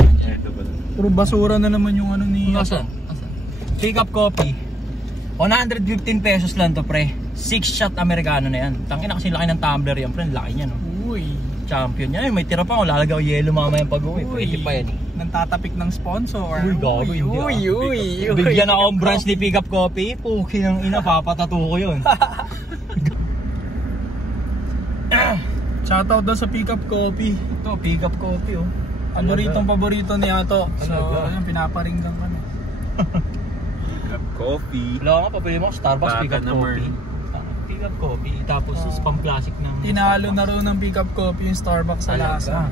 Andyan. Puro basura na naman yung ano ni... Asan? Pick up coffee. 115 pesos lang to, pre. 6-shot Americano na yan. Tangina kasi laki ng tumbler yan, pre. Laki niya, no? Uy. Champion yan. May tira pa ako. Lalagaw yelo mamaya pag-uwi. Pwede pa yan. Nantatapik ng sponsor. Uy, gago. Uy. Bigyan ako ang branch ni Pick Up Coffee. Puki ng ina, papatato ko yun. Shoutout daw sa Pick Up Coffee. Ito, Pick Up Coffee, oh. Paborito ni Ato. So, ayun, pinaparinggan ka na. Coffee. Wala ka, papili mo Starbucks, Pick Up Coffee. Pick Up Coffee, tapos pang-classic ng tinalo na rin ng Pick Up Coffee yung Starbucks sa lasa.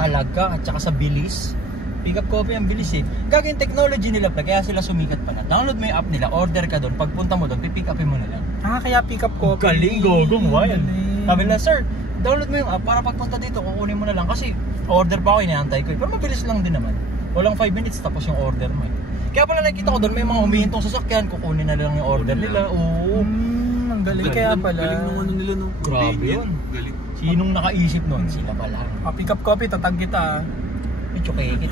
Talaga, at saka sa bilis. Pick Up Coffee ang bilis eh. Gagawin technology nila pa, kaya sila sumikat pala. Download mo yung app nila, order ka doon, pagpunta mo doon, pipick upin mo na lang. Kaya Pick Up Coffee. Galing, gogong, wild. Sabi nila, sir, download mo yung app para pagpunta dito, kukunin mo na lang. Kasi order pa ako, inaantay ko eh. Pero mabilis lang din naman. Walang 5 minutes tapos yung order mo eh. Kaya pala nakikita ko doon, may mga humihintong sasakyan, kukunin na lang yung order nila. Oo. Ang galing kaya pala. Galing nung ano nila, no? Grabe yun. Galing. Sinong nakaisip nun? Sila pala. Pick Up Coffee, tatag kita. Medyo kekit eh.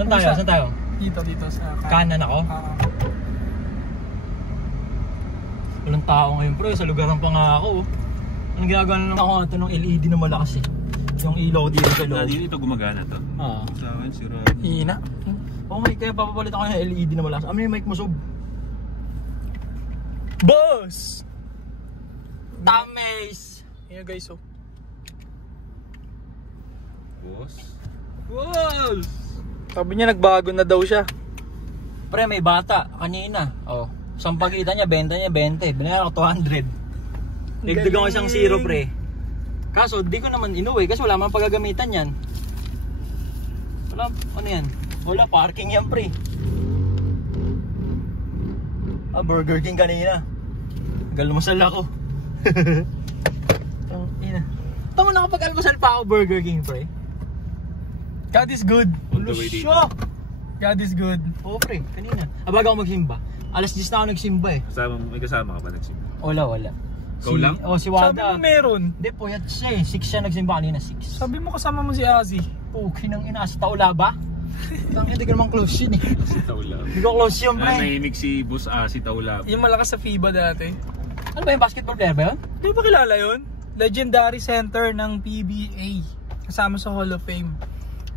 Saan tayo? Saan tayo? Dito sa Kanan ako? Walang tao ngayon bro, sa lugar ng pangako. Anong ginagawa na lang ako ito ng LED na malakas eh. Yung ilaw dito sa loob. Ito gumagana to? Sa akin, sira. Hina. Okay, kaya papapalit ako ng LED na malakas. Ano yung mic mo, Sob? Boss! Tames! Ayan guys, oh. Boss? Boss! Sabi niya nagbago na daw siya. Pre, may bata kanina. Oh, isang pagkita niya, benta niya 20. Binayaran ko 200. Nagdagang ko isang 0, pre. Kaso, di ko naman inuwi kasi wala man pagagamitan yan. Wala, ano yan? Wala, parking yan, pre. Burger King kanina. Galmasal ako. Tama na kapag almasal pa ako Burger King, pre. God is good. Lusyo! God is good. Oo, pre, kanina. Bago ako magsimba. Alas 10 na ako nagsimba eh. May kasama ka ba nagsimba? Wala. Ikaw lang? Oh, si Wada. Sabi mo meron. Hindi, puyat siya eh. 6 siya nagsimba kanina, 6. Sabi mo kasama mo si Azzy. Okay nang ina, sa Taula ba? Hindi ko naman close yun eh. Si Taulab. Hindi ko close yun, pre. Nahimik si Boss si Taulab. Yung malakas sa FIBA dati. Ano ba yung basketball player ba yun? Di ba kilala yun? Legendary center ng PBA. Kasama sa Hall of Fame.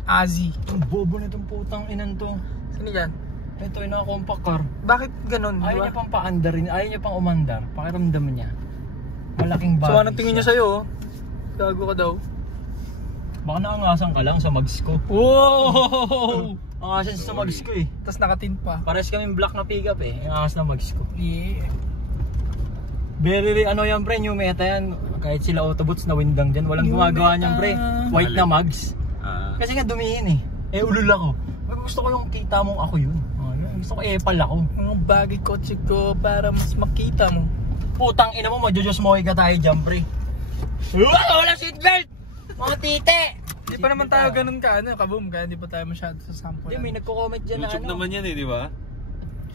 Azzy. Ang bobo na itong putang inan to. Sino yan? Ito yung naka-compact car. Bakit ganun? Ayaw niya pang paandar rin. Ayaw niya pang umandar. Pakiramdam niya. Malaking bagay. So anong tingin niya sa'yo? Oh? Gago ka daw. Baka naangasan ka lang sa mags ko. Wow! Angasan siya sa mags ko eh. Tapos nakatint pa. Pares kaming black na pick-up eh. Angas na mags ko. Yeah. Very ano yan pre, new meta yan. Kahit sila Autobots na windang dyan, walang gumagawa niyan pre. White na mags. Kasi nga dumihin eh. Eh ulul ako. Gusto ko yung kita mong ako yun. Gusto ko epal ako. Mga bagay kotse ko para mas makita mo. Putang ina mo, majojos mo ka tayo dyan pre. Wala seatbelt! Mga tite! Hindi pa naman tayo ganun ka ano, kaboom. Kaya hindi pa tayo masyado sa sample. Hindi, may nagko-comment dyan na YouTube ano. naman yan eh, di ba?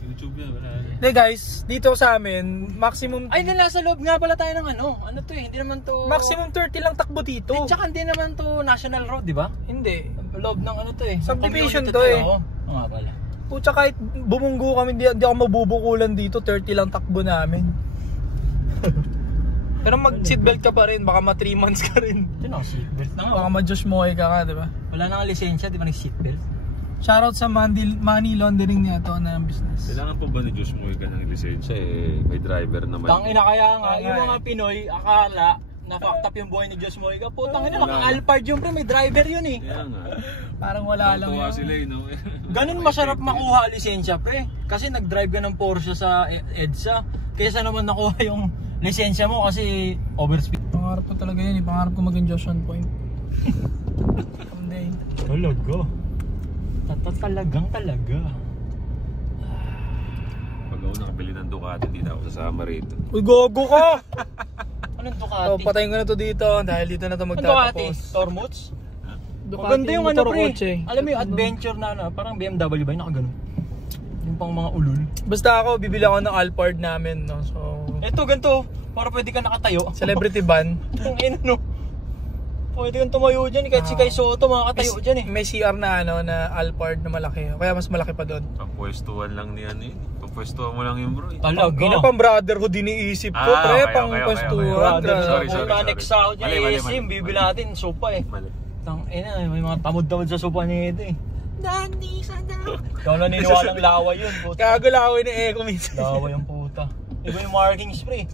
YouTube yan, wala. Hindi guys, dito sa amin, maximum... Ay, nasa loob nga pala tayo ng ano. Ano to eh, hindi naman to... Maximum 30 lang takbo dito. Eh, tsaka hindi naman to national road, di ba? Hindi. Loob ng ano to eh. Subdivision Community to eh. Oo, nga pala. Pucha, kahit bumunggo kami, di ako mabubukulan dito, 30 lang takbo namin. Pero mag-seatbelt ka pa rin, baka ma 3 months ka rin. Ito na, seatbelt na nga. Baka ma-Josh Moy ka ka, di ba? Wala na nga lisensya, di ba nag-seatbelt? Shoutout sa money laundering niya ito na business. Kailangan pa ba ni Diyos mo ka ng lisensya eh? May driver naman. Tangina kaya nga, yung mga Pinoy, akala na fucked up yung buhay ni Diyos Moiga. Putang ina, naka-Alphard yung pre, may driver yun eh. Kaya nga. Parang wala lang Tuwa yun. sila eh, no? Ganun masarap makuha lisensya pre. Kasi nag-drive ka ng Porsche sa EDSA. Kaysa naman nakuha yung lisensya mo kasi overspeed. Pangarap ko talaga yun eh, pangarap ko maging Josh on point. Someday. Talaga. Talaga. Pag ako nakabili ng Ducati, hindi na ako sasama rito. Uy, gogo ka! Anong Ducati? So, patayin ko na to dito dahil dito na to Anong Ducati? magtatapos. Tormuts? Ducati, Maganda yung ano pre. kotse. Alam mo yung adventure na ano, parang BMW ba yung nakaganon? Yung pang mga ulul. Basta ako, bibili ako ng Alphard namin, no? So, Eto, ganito. Para pwede ka nakatayo. celebrity van. Ang ino, no? Pwede kang tumayo dyan, kahit si Kai Soto makakatayo dyan eh. May CR na na Alphard na malaki. Kaya mas malaki pa doon. Pagpwestuhan lang ni ano yun. Pagpwestuhan mo lang yun bro. Talaga. Ina pang brotherhood iniisip ko, pre, okay, pang okay. pwestuhan. Sorry. Punta next sahod niya, Mali. SM, bibili natin, sopa eh. Mali. May mga tamod-tamod sa sopa niya ito eh. Nani, sana. Ikaw naniniwalang laway yun, puta. Kagulawin ni Eko minsan. Laway yung puta. Iba yung marking spray.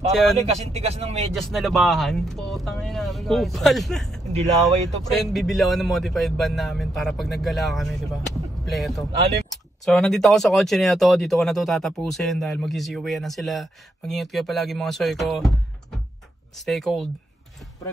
Parang ulit kasing tigas ng medyas na labahan. Putang ina. Kupal. Hindi laway ito, pre. Then bibili ako ng modified van namin para pag naggala kami, di ba? Kompleto. Ano yung... So nandito ako sa kotse na ito, dito ko na ito tatapusin dahil mag-easy-away na sila. Mag-ingat kayo palagi mga soy ko. Stay cold. Pre,